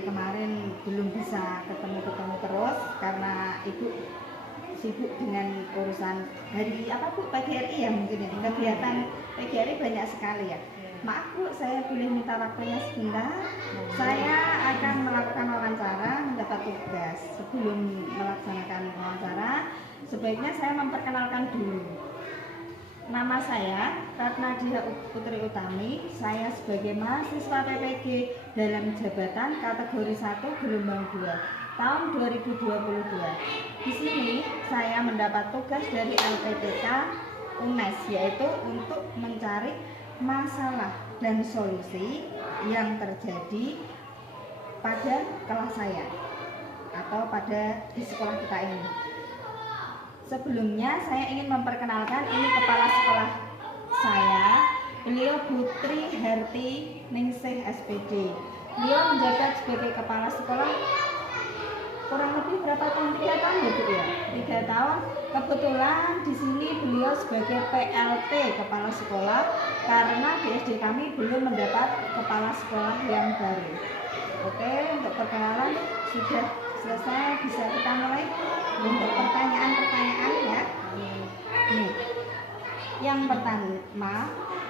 dari kemarin belum bisa ketemu terus karena ibu sibuk dengan urusan hari apa Bu, PGRI ya mungkin ini kegiatan PGRI banyak sekali ya. Maaf Bu, saya boleh minta waktunya sebentar. Saya akan melakukan wawancara, mendapat tugas. Sebelum melaksanakan wawancara, sebaiknya saya memperkenalkan dulu. Nama saya Ratnadia Putri Utami. Saya sebagai mahasiswa PPG dalam jabatan kategori 1 gelombang 2 tahun 2022. Di sini saya mendapat tugas dari LPTK UNES, yaitu untuk mencari masalah dan solusi yang terjadi pada kelas saya atau pada di sekolah kita ini. Sebelumnya saya ingin memperkenalkan, ini kepala sekolah saya, beliau Putri Herti Ningsih SPD. Beliau menjabat sebagai kepala sekolah kurang lebih berapa tahun? 3 tahun ya Bu ya? 3 tahun. Kebetulan di sini beliau sebagai PLT kepala sekolah karena di SD kami belum mendapat kepala sekolah yang baru. Oke, untuk perkenalan sudah selesai, bisa kita mulai untuk pertanyaan-pertanyaan ya. Yang pertama,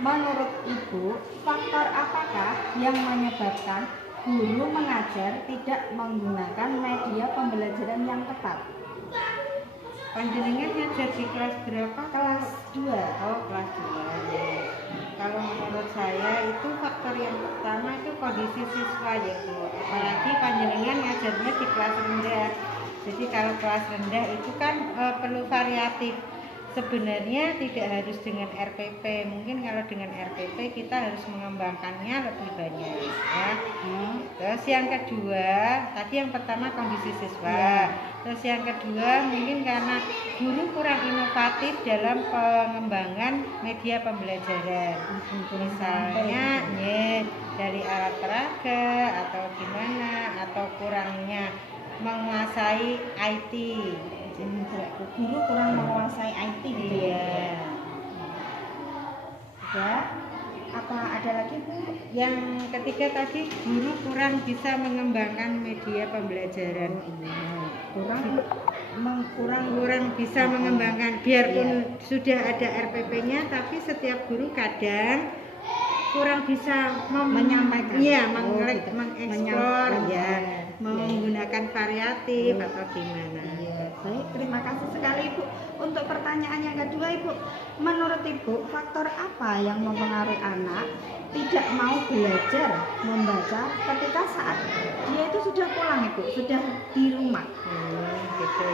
menurut Ibu, faktor apakah yang menyebabkan guru mengajar tidak menggunakan media pembelajaran yang tepat? Panjenengan ngajar di kelas berapa? Kelas 2. Oh, kelas 2. Kalau menurut saya itu faktor yang pertama itu kondisi siswa gitu. Apalagi panjenengan ngajarnya di kelas rendah. Jadi kalau kelas rendah itu kan perlu variatif. Sebenarnya tidak harus dengan RPP. Mungkin kalau dengan RPP kita harus mengembangkannya lebih banyak ya. Terus yang kedua, tadi yang pertama kondisi siswa. Terus yang kedua mungkin karena guru kurang inovatif dalam pengembangan media pembelajaran. Misalnya dari alat peraga atau gimana, atau kurangnya menguasai IT. Guru kurang menguasai IT gitu ya. Ya. Apa ada lagi Bu? Yang ketiga tadi guru kurang bisa mengembangkan media pembelajaran. Kurang bisa mengembangkan, biarpun sudah ada RPP-nya, tapi setiap guru kadang kurang bisa menyampaikan, mengeksplor menggunakan variatif atau gimana. Baik, terima kasih sekali Ibu. Untuk pertanyaan yang kedua Ibu, menurut Ibu faktor apa yang mempengaruhi anak tidak mau belajar membaca ketika saat dia itu sudah pulang Ibu, sudah di rumah? Gitu.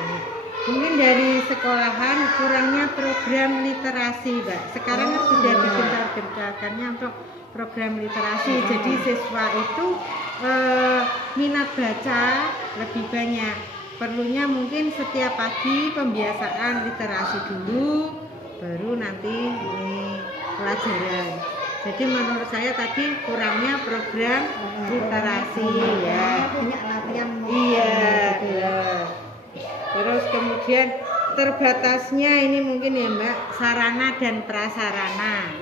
Mungkin dari sekolahan kurangnya program literasi, Mbak. Sekarang kan sudah digencar-gencarkannya untuk program literasi. Jadi siswa itu minat baca lebih banyak. Perlunya mungkin setiap pagi pembiasaan literasi dulu, baru nanti ini pelajaran. Jadi menurut saya tadi kurangnya program literasi ya. Banyak latihan. Iya. Terus kemudian terbatasnya ini mungkin ya Mbak, sarana dan prasarana.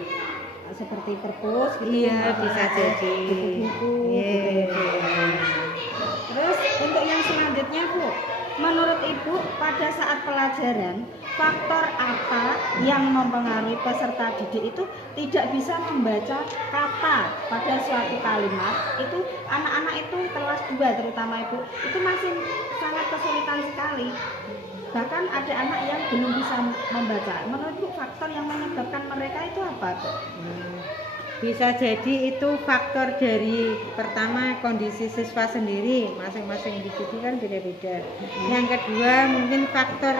Seperti perpus gitu. Iya, bisa jadi. Buku-buku. Terus untuk yang selanjutnya Bu, menurut Ibu pada saat pelajaran faktor apa yang mempengaruhi peserta didik itu tidak bisa membaca kata pada suatu kalimat? Itu anak-anak itu kelas 2 terutama Ibu, itu masih sangat kesulitan sekali. Bahkan ada anak yang belum bisa membaca. Menurut Ibu faktor yang menyebabkan mereka itu apa tuh? Bisa jadi itu faktor dari pertama kondisi siswa sendiri, masing-masing individu kan beda-beda. Yang kedua mungkin faktor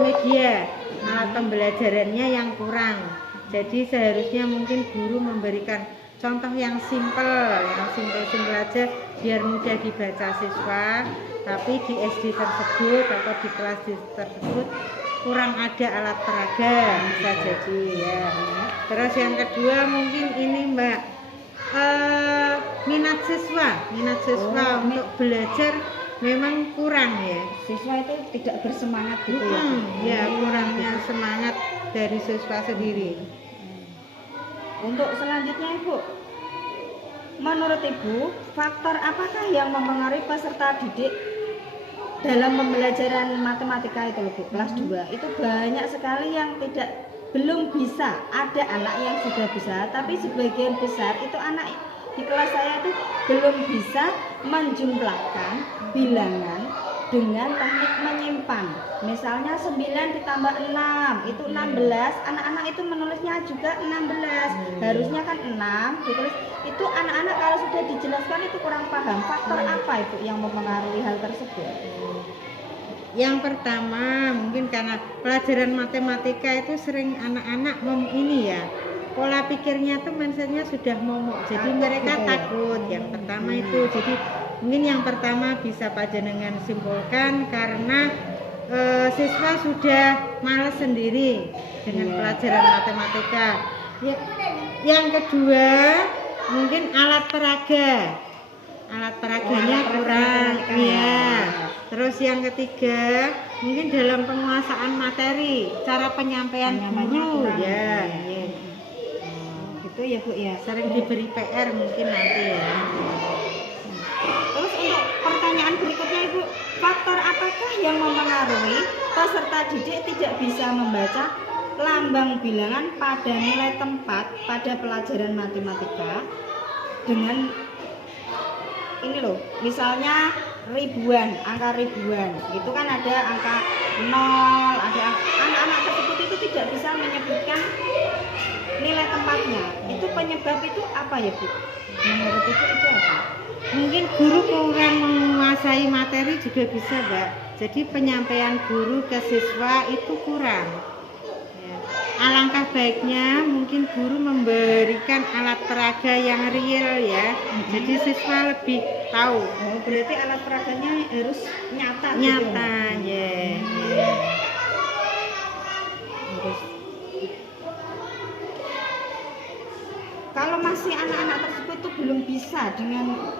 media, alat pembelajarannya yang kurang. Jadi seharusnya mungkin guru memberikan contoh yang simpel aja biar mudah dibaca siswa. Tapi di SD tersebut atau di kelas tersebut kurang ada alat peraga, bisa jadi ya. Terus yang kedua mungkin ini Mbak, minat siswa untuk belajar memang kurang ya. Siswa itu tidak bersemangat gitu ya. Ya, kurangnya semangat dari siswa sendiri. Untuk selanjutnya Ibu, menurut Ibu, faktor apakah yang mempengaruhi peserta didik dalam pembelajaran matematika itu loh Bu, kelas 2? Itu banyak sekali yang belum bisa. Ada anak yang sudah bisa, tapi sebagian besar itu anak di kelas saya itu belum bisa menjumlahkan bilangan dengan teknik menyimpan. Misalnya 9 ditambah 6 itu 16. Anak-anak itu menulisnya juga 16. Harusnya kan 6 ditulis. Itu anak-anak kalau sudah dijelaskan itu kurang paham. Faktor apa itu yang mempengaruhi hal tersebut? Yang pertama mungkin karena pelajaran matematika itu sering anak-anak ini ya, pola pikirnya tuh mindsetnya sudah momok, jadi mereka takut. Yang pertama itu, jadi mungkin yang pertama bisa Pak Jenengan simpulkan karena siswa sudah malas sendiri dengan pelajaran matematika. Yang kedua mungkin alat peraganya kurang, ya. Terus yang ketiga mungkin dalam penguasaan materi, cara penyampaian guru ya. Gitu ya Bu ya. Sering diberi PR mungkin nanti ya. Terus untuk pertanyaan berikutnya Ibu, faktor apakah yang mempengaruhi peserta didik tidak bisa membaca lambang bilangan pada nilai tempat pada pelajaran matematika dengan ini loh, misalnya ribuan, angka ribuan, itu kan ada angka 0, ada anak-anak tersebut itu tidak bisa menyebutkan nilai tempatnya. Itu penyebab itu apa ya Bu? Menurut itu apa? Mungkin guru kurang menguasai materi juga bisa Mbak. Jadi penyampaian guru ke siswa itu kurang. Alangkah baiknya mungkin guru memberikan alat peraga yang real ya. Jadi siswa lebih tahu. Oh, berarti alat peraganya harus nyata. Nyata gitu. ya. Kalau masih anak-anak tersebut tuh belum bisa dengan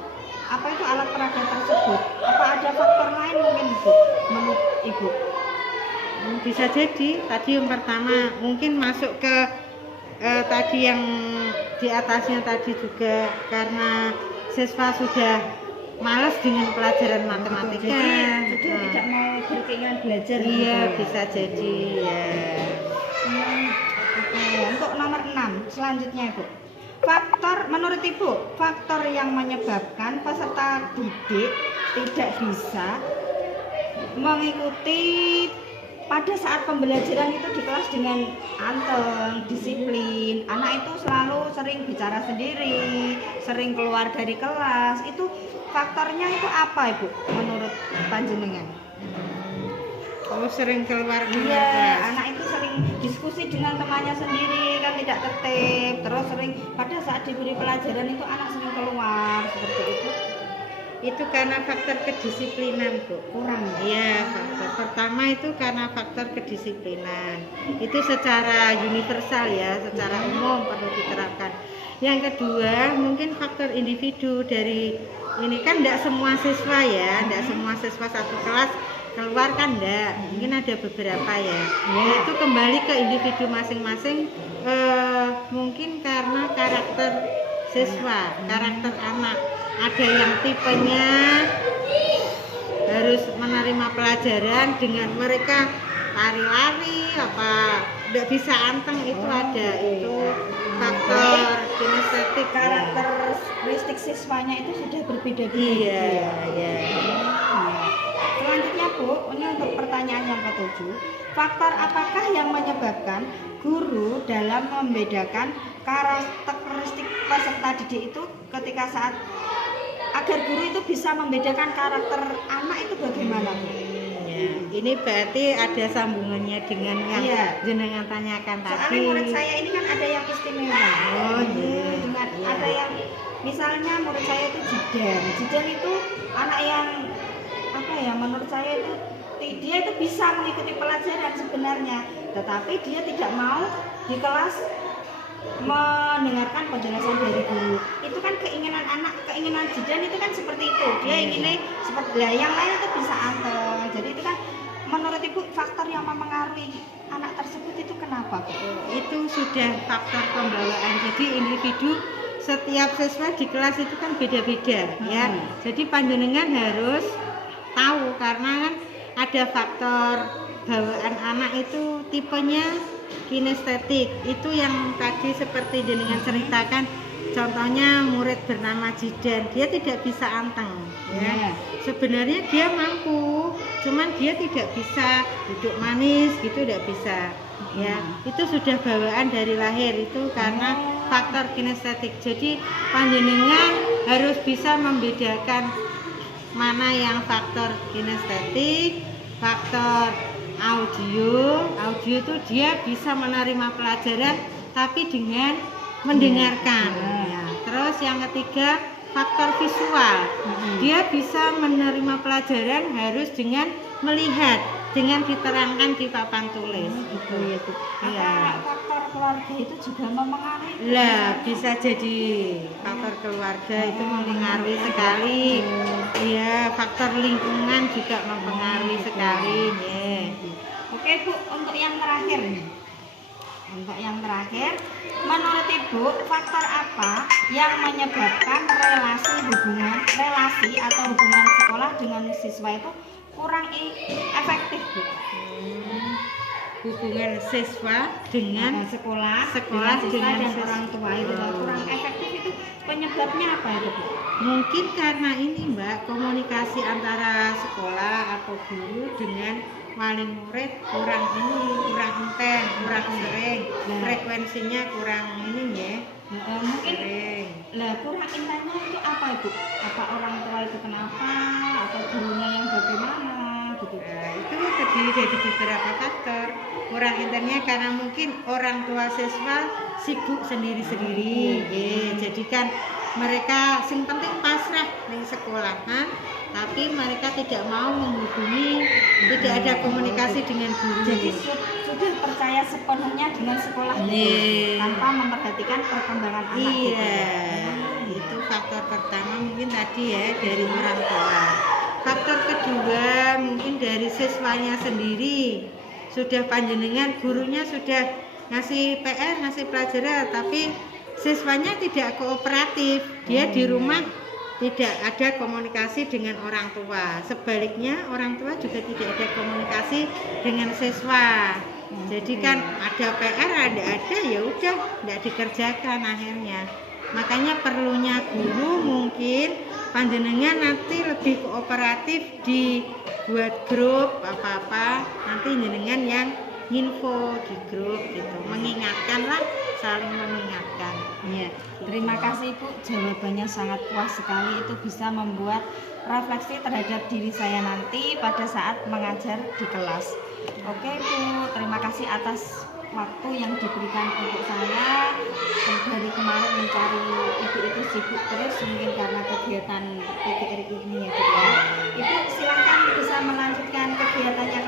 apa itu alat peraga tersebut, apa ada faktor lain mungkin Bu, menurut Ibu? Bisa jadi tadi yang pertama mungkin masuk ke tadi yang di atasnya tadi juga karena siswa sudah malas dengan pelajaran matematika. Jadi tidak mau berkeinginan belajar. Iya gitu. bisa jadi ya. Untuk nomor 6 selanjutnya Ibu, faktor menurut Ibu, faktor yang menyebabkan peserta didik tidak bisa mengikuti pada saat pembelajaran itu di kelas dengan anteng, disiplin. Anak itu selalu sering bicara sendiri, sering keluar dari kelas. Itu faktornya itu apa Ibu menurut panjenengan? Oh sering keluar kelas. Iya, anak itu sering diskusi dengan temannya sendiri, kan tidak tertib. Terus sering pada saat diberi pelajaran itu anak sering keluar seperti itu. Itu karena faktor kedisiplinan Bu. Kurang. Iya, faktor pertama itu karena faktor kedisiplinan. Itu secara universal ya, secara umum perlu diterapkan. Yang kedua mungkin faktor individu dari ini kan tidak semua siswa ya, tidak semua siswa satu kelas keluar kan enggak, mungkin ada beberapa ya. Itu kembali ke individu masing-masing, mungkin karena karakter siswa, karakter anak. Ada yang tipenya harus menerima pelajaran dengan mereka lari-lari apa tidak bisa anteng, itu ada, itu faktor kinestetik. Karakteristik siswanya itu sudah berbeda-beda. Iya, iya. Selanjutnya Bu, ini untuk pertanyaan yang ke-7, faktor apakah yang menyebabkan guru dalam membedakan karakteristik peserta didik itu ketika saat agar guru itu bisa membedakan karakter anak itu bagaimana Bu? Ya, ini berarti ada sambungannya dengan yang jenengan tanyakan tadi. Soalnya murid saya ini kan ada yang istimewa. Oh iya. Dengan ada yang misalnya murid saya itu Jidan itu anak yang apa ya, menurut saya itu dia itu bisa mengikuti pelajaran sebenarnya, tetapi dia tidak mau di kelas mendengarkan penjelasan dari guru. Itu kan keinginan anak, keinginan Jidan itu kan seperti itu. Dia inginnya seperti yang lain itu bisa anteng. Jadi itu kan menurut Ibu faktor yang mempengaruhi anak tersebut itu kenapa Bu? Itu sudah faktor pembawaan. Jadi individu setiap siswa di kelas itu kan beda-beda ya. Jadi panjenengan harus tahu karena kan ada faktor bawaan anak itu tipenya kinestetik. Itu yang tadi seperti jenengan ceritakan, contohnya murid bernama Jidan, dia tidak bisa anteng ya. Sebenarnya dia mampu, cuman dia tidak bisa duduk manis gitu, tidak bisa ya. Itu sudah bawaan dari lahir, itu karena faktor kinestetik. Jadi panjenengan harus bisa membedakan mana yang faktor kinestetik, faktor audio. Audio itu dia bisa menerima pelajaran tapi dengan mendengarkan ya. Terus yang ketiga faktor visual, dia bisa menerima pelajaran harus dengan melihat, dengan diterangkan di papan tulis gitu ya Bu. Apa faktor keluarga itu juga mempengaruhi? Lah, bisa jadi faktor keluarga itu mempengaruhi sekali. Iya, faktor lingkungan juga mempengaruhi sekali ya. Oke Bu, untuk yang terakhir nih. Untuk yang terakhir, menurut Ibu, faktor apa yang menyebabkan relasi atau hubungan sekolah dengan siswa itu kurang efektif, Bu? Hubungan siswa dengan sekolah dengan dan orang tua itu kurang efektif, itu penyebabnya apa itu, Bu? Mungkin karena ini Mbak, komunikasi antara sekolah atau guru dengan wali murid kurang intens, kurang sering, frekuensinya kurang ini ya. Mungkin kurang intensnya itu apa Ibu? Apa orang tua itu kenapa, atau gurunya yang bagaimana gitu? Itu terdiri dari beberapa faktor. Kurang intensnya karena mungkin orang tua siswa sibuk sendiri-sendiri jadi kan mereka yang penting pasrah di sekolahan, tapi mereka tidak mau menghubungi, tidak ada komunikasi dengan guru. Jadi sudah percaya sepenuhnya dengan sekolah tanpa memperhatikan perkembangan anak. Itu faktor pertama mungkin tadi ya, dari orang tua. Faktor kedua mungkin dari siswanya sendiri. Sudah panjenengan, gurunya sudah ngasih PR, ngasih pelajaran, tapi siswanya tidak kooperatif. Dia di rumah tidak ada komunikasi dengan orang tua. Sebaliknya orang tua juga tidak ada komunikasi dengan siswa. Jadi kan ada PR, ada ya udah tidak dikerjakan akhirnya. Makanya perlunya guru mungkin panjenengan nanti lebih kooperatif, dibuat grup apa-apa, nanti jenengan yang info di grup gitu, mengingatkan lah, saling mengingatkan. Ya, terima kasih Bu, jawabannya sangat puas sekali, itu bisa membuat refleksi terhadap diri saya nanti pada saat mengajar di kelas. Oke Bu, terima kasih atas waktu yang diberikan untuk saya. Dari kemarin mencari Ibu itu sibuk terus, mungkin karena kegiatan PGRI ini ya Bu ya. Ibu silakan bisa melanjutkan kegiatannya